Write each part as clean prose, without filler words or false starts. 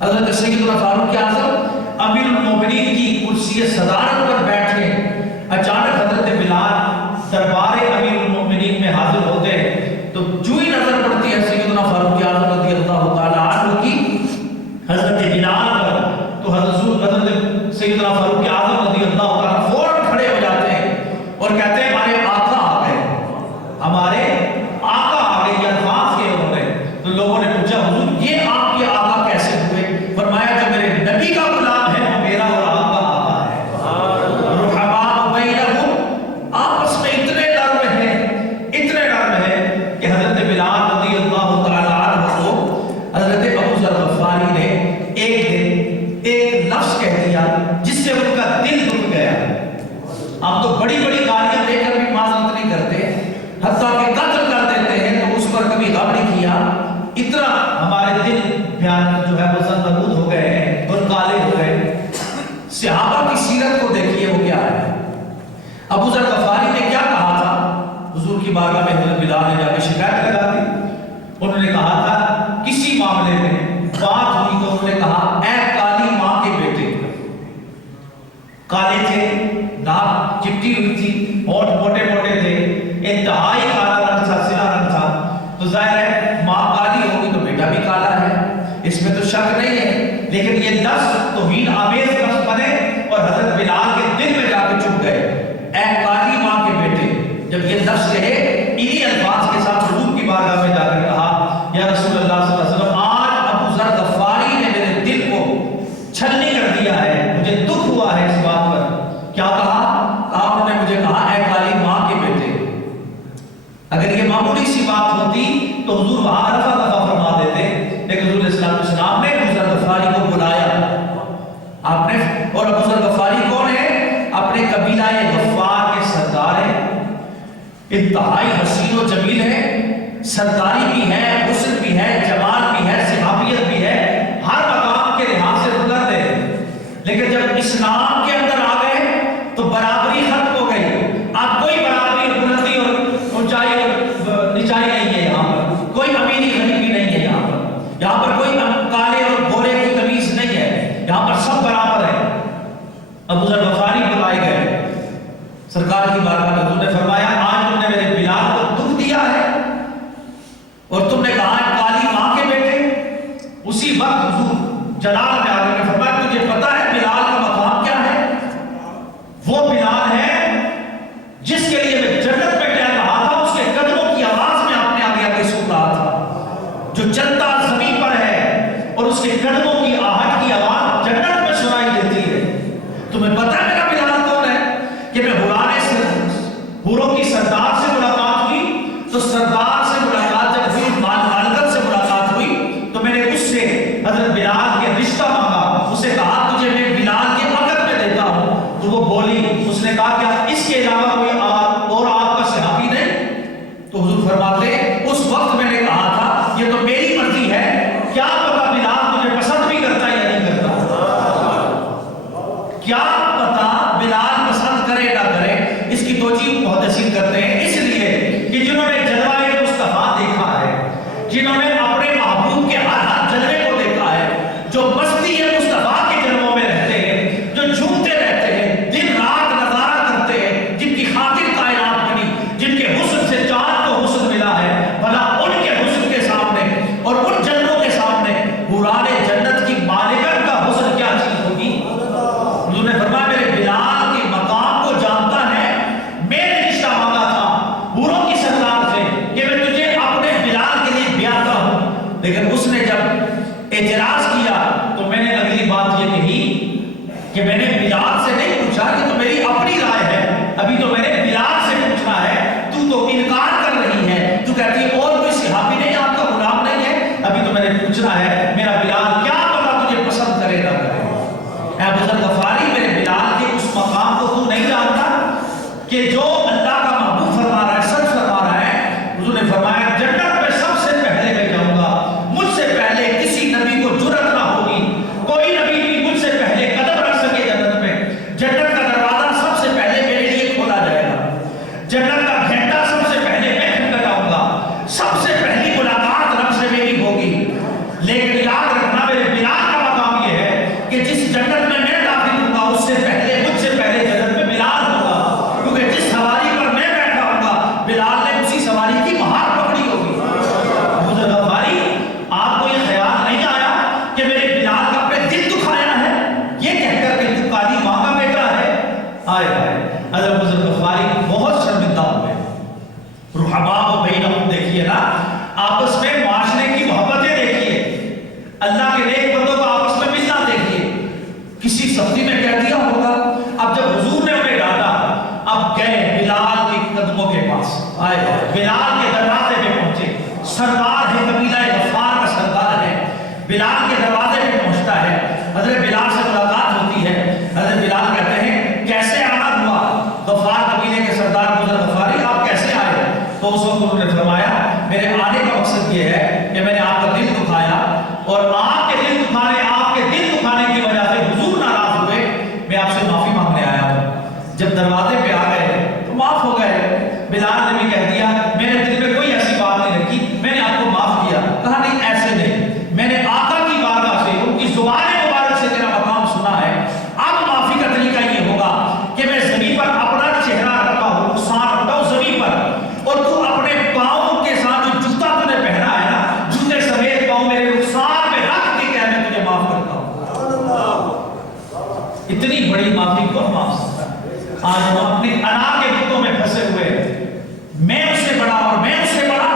حضرت سیدنا فاروق اعظم امیر المومنین کی کرسی صدارت پر بیٹھے، اچانک حضرت بلال دربار امیر المومنین میں حاضر ہوتے ہیں تو جو ہی نظر پڑتی ہے سیدنا فاروق اعظم رضی اللہ تعالی عنہ کی حضرت بلال پر، تو حضرت سیدنا فاروق اعظم رضی اللہ تعالی فوراً کھڑے ہو جاتے ہیں اور کہتے ہیں ہمارے آقا آ گئے، ہمارے آقا آ گئے، یہ الفاظ کے ہو گئے۔ تو لوگوں نے پوچھا حضور یہ آپ کے آقا کیسے ہوئے؟ فرمایا جو میرے نبی کا غلام ہے وہ میرا اور آپ کا آقا ہے۔ رحماء بینہم، آپس میں اتنے نرم ہیں کہ حضرت بلال رضی اللہ تعالی عنہ کو حضرت ابو ذر غفاری نے ایک دن ایک لفظ کہہ دیا جس سے ان کا دل دکھ گیا۔ آپ تو بڑی بڑی گالیاں دے کر بھی معذرت نہیں کرتے، حتیٰ کہ قتل کر دیتے ہیں تو اس پر کبھی غم نہیں کیا۔ اتنا ہمارے دل جو ہے وہ زندگود ہو گئے ہیں اور کالے ہو گئے۔ صحابہ کی سیرت کو دیکھیے وہ کیا ہے۔ ابو ذر غفاری نے کیا کہا تھا؟ حضور کی بارگاہ میں حضرت بلال نے جا کے شکایت لگا دی۔ انہوں نے کہا تھا کسی معاملے میں بات ہوئی تو انہوں نے کہا اے کالی ماں کے بیٹے، کالے تھے، ناک چپٹی ہوئی تھی، ہونٹ موٹے موٹے تھے، انتہائی کالا رنگ تھا، سیاہ رنگ تھا، تو ظاہر ہے ماں کالی ہوگی تو بیٹا بھی کالا ہے، اس میں تو شک نہیں ہے۔ لیکن یہ لفظ توہین آمیز لفظ بنے اور حضرت بلال کے دل میں جا کے چپ گئے۔ اے کالی ماں کے بیٹے، جب یہ لفظ کہے انہی الفاظ کے ساتھ حضور کی بارگاہ میں جا کر کہا یا رسول اللہ صلی اللہ علیہ وسلم آج ابو ذر غفاری نے میرے دل کو چھلنی کر دیا ہے، مجھے دکھ ہوا ہے اس بات پر۔ کیا کہا؟ آپ نے مجھے کہا اے کالی ماں کے بیٹے۔ اگر یہ معمولی سی بات ہوتی تو حضور وہاں رفع دفع فرما دیتے، لیکن حضور صلی اللہ علیہ وسلم نے ابو ذر غفاری کو بلایا آپ نے، اور ابو ذر غفاری کون ہے؟ اپنے قبیلہ غفار کے سردار ہیں، انتہائی حسین و جمیل ہے، سرداری بھی ہے، حسن بھی ہے، جمال بھی ہے، صحابیت بھی ہے، ہر مقام کے لحاظ سے بلند ہے۔ لیکن جب اسلام کے اندر آ گئے تو برابری ختم ہو گئی۔ اب کوئی برابری بلندی اور اونچائی اور نچائی نہیں ہے، یہاں پر کوئی امیری غریبی نہیں ہے، یہاں پر کوئی کالے اور گورے کی تمیز نہیں ہے، یہاں پر سب برابر ہے۔ ابو ذر غفاری بلائے گئے سرکار کی بارگاہ میں، حضور نے فرمایا آج تم نے میرے بلال کو دکھ دیا ہے اور تم نے کہا ہے کالی ماں کے بیٹے۔ اسی وقت حضور جلال میں آگے نے فرمایا تجھے پتا ہے بلال کا مقام کیا ہے؟ وہ بلال ہے جس کے لیے میں جنت میں ٹہل رہا تھا، اس کے قدموں کی آواز میں آپ نے آگے آگے سن رہا تھا، جو چلتا زمین پر ہے اور اس کے قدموں کی آہٹ کی آواز جنت میں سنائی دیتی ہے۔ تمہیں پتا ہے میرا بلال کون ہے؟ کہ میں حوروں کی سردار سے ملاقات ہوئی تو سردار سے ملاقات جب ہوئی، مالکت سے ملاقات ہوئی تو میں نے اس سے حضرت بلال کے رشتہ مانگا، اسے کہا تجھے میں بلال کے وقت میں دیتا ہوں، تو وہ بولی، اس نے کہا کیا اس کے علاوہ کوئی اور آپ کا صحابی نہیں؟ تو حضور فرماتے اس وقت میں نے کہا تھا یہ تو میری مرضی ہے، کیا پتا بلال تجھے پسند بھی کرتا ہے یا نہیں کرتا، کیا پتا بلال پسند کرے نہ کرے۔ اس کی توجیہ محدثین کرتے ہیں اس لیے کہ جنہوں نے جلوہ مصطفیٰ دیکھا ہے، جنہوں نے اپنے محبوب کے ہر ہر جلوے کو دیکھا ہے، جو مستی مصطفیٰ کے جلووں میں رہتے ہیں، جو جھومتے رہتے ہیں، دن رات نظارہ کرتے ہیں، جن کی خاطر کائنات بنی، جن کے حسن سے چاند کو حسن ملا ہے، بھلا ان کے حسن کے سامنے اور ان جنتوں کے سامنے حوران جنت کی مالکت کا حسن کیا چیز ہوگی؟ حضور نے فرمایا میرے بلال کے مقام کو جانتا ہے، میں نے رشتہ مانگا تھا حوروں کی سردار سے کہ میں تجھے اپنے بلال کے لیے بیاتا ہوں، لیکن اس نے جب اعتراض کیا تو میں نے اگلی بات یہ کہی کہ میں نے بلال سے نہیں پوچھا، کہ تو میری اپنی رائے ہے، ابھی تو میں نے بلال سے پوچھنا ہے، تو انکار کر رہی ہے، تو کہتی ہے اور کوئی صحابی نہیں، آپ کا غلام نہیں ہے، ابھی تو میں نے پوچھنا ہے میرا بلال کیا پتا تجھے پسند کرے نہ کرے۔ اے ابو ذر غفاری میرے بلال کے اس مقام کو تو نہیں جانتا کہ جو اللہ کا محبوب فرما رہا ہے، سچ فرما رہا ہے۔ حضور نے فرمایا جنت میں سب سے پہلے میں جاؤں گا، مجھ سے پہلے کسی نبی کو جرأت نہ ہوگی، کوئی نبی بھی مجھ سے پہلے قدم رکھ سکے جنت میں۔ جنت کا دروازہ سب سے پہلے میرے لیے کھولا جائے گا، جنت کا گھنٹا سب سے پہلے میں کھٹکھٹاؤں گا، سب سے پہلی ملاقات رب سے میری ہوگی۔ لیکن یاد رکھنا اللہ کے نیک بندوں کو آپس میں ملنا دیکھیے. کسی سختی میں کہہ دیا ہوگا. اب جب حضور نے انہیں ڈانٹا، اب گئے بلال کے قدموں کے پاس، آئے بلال کے دروازے پہ پہنچے. سردار ہے، قبیلہ غفار کا سردار ہے، بلال کے دروازے پہ پہنچتا ہے. حضرت بلال سے ملاقات ہوتی ہے. حضرت بلال کہتے ہیں کیسے آنا ہوا؟ غفار قبیلے کے سردار حضرت غفاری آپ کیسے آئے؟ تو اس وقت انہوں نے فرمایا میرے آنے کا مقصد یہ ہے کہ میں نے آپ کا دل دکھایا، اور آپ کے دل دکھانے کی وجہ سے حضور ناراض ہوئے، میں آپ سے معافی مانگنے آیا ہوں. جب دروازے پہ آ گئے تو معاف ہو گئے. بلال نے بھی کہہ دیا میں نے دل میں کوئی ایسی بات نہیں رکھی، میں نے آپ کو معاف کیا. کہا نہیں ایسے نہیں، میں نے آقا کی بارگاہ سے ان کی زبان مبارک سے تیرا مقام سنا ہے. اب معافی کا طریقہ یہ ہوگا کہ میں زمین پر اپنا چہرہ رکھتا ہوں، نقصان رکھتا ہوں زمین پر، اور تو اپنے پاؤں کے ساتھ جو جوتا تو نے پہنا ہے نا، جوتے سمیت پاؤں میرے نقصان میں رکھ کے کہ میں تجھے معاف کرتا ہوں. اتنی بڑی معافی کون معاف سکتا ہے؟ آج ہم اپنی انا کے بتوں میں پھنسے ہوئے، میں اس سے بڑا اور میں اس سے بڑا.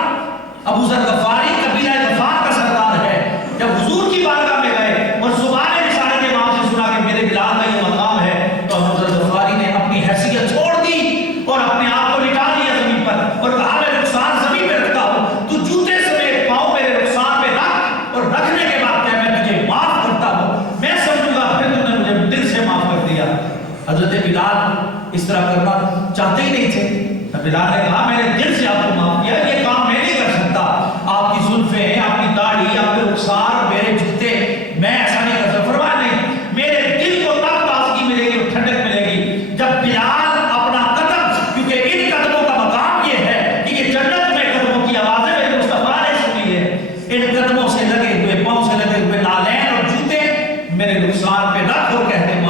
ابو ذر غفاری قبیلہ غفار کا سردار ہے. جب حضور کی بارگاہ میں گئے اور زبان رسالت امام سے سنا کہ میرے بلال کا یہ مقام ہے، تو ابو ذر غفاری نے اپنی حیثیت چھوڑ دی اور اپنے آپ کو لٹا دیا زمین پر اور کہا میں نقصان زمین پہ رکھتا ہوں، تو جوتے سمیت پاؤں میرے نقصان پہ رکھ، اور رکھنے کے بعد کہ میں تجھے معاف کرتا ہوں، میں سمجھوں گا پھر تم نے مجھے دل سے معاف کر دیا. حضرت بلال اس طرح کرنا چاہتے ہی نہیں تھے. بلال نے کہا میں نے دل سے آپ کو معاف کیا، یہ کام میں نہیں کر سکتا. آپ کی زلفیں، آپ کی داڑھی، آپ کے رخسار، میرے جوتے، میں ایسا نہیں کر سکتا. فرمایا نہیں، میرے دل کو تب تازگی ملے گی اور ٹھنڈک ملے گی جب بلال اپنا قدم، کیونکہ ان قدموں کا مقام یہ ہے کہ یہ جنت میں قدموں کی آوازیں میرے مصطفیٰ نے سنی ہے. ان قدموں سے لگے ہوئے، پاؤں سے لگے ہوئے نالین اور جوتے میرے رخسار پہ رکھ اور کہتے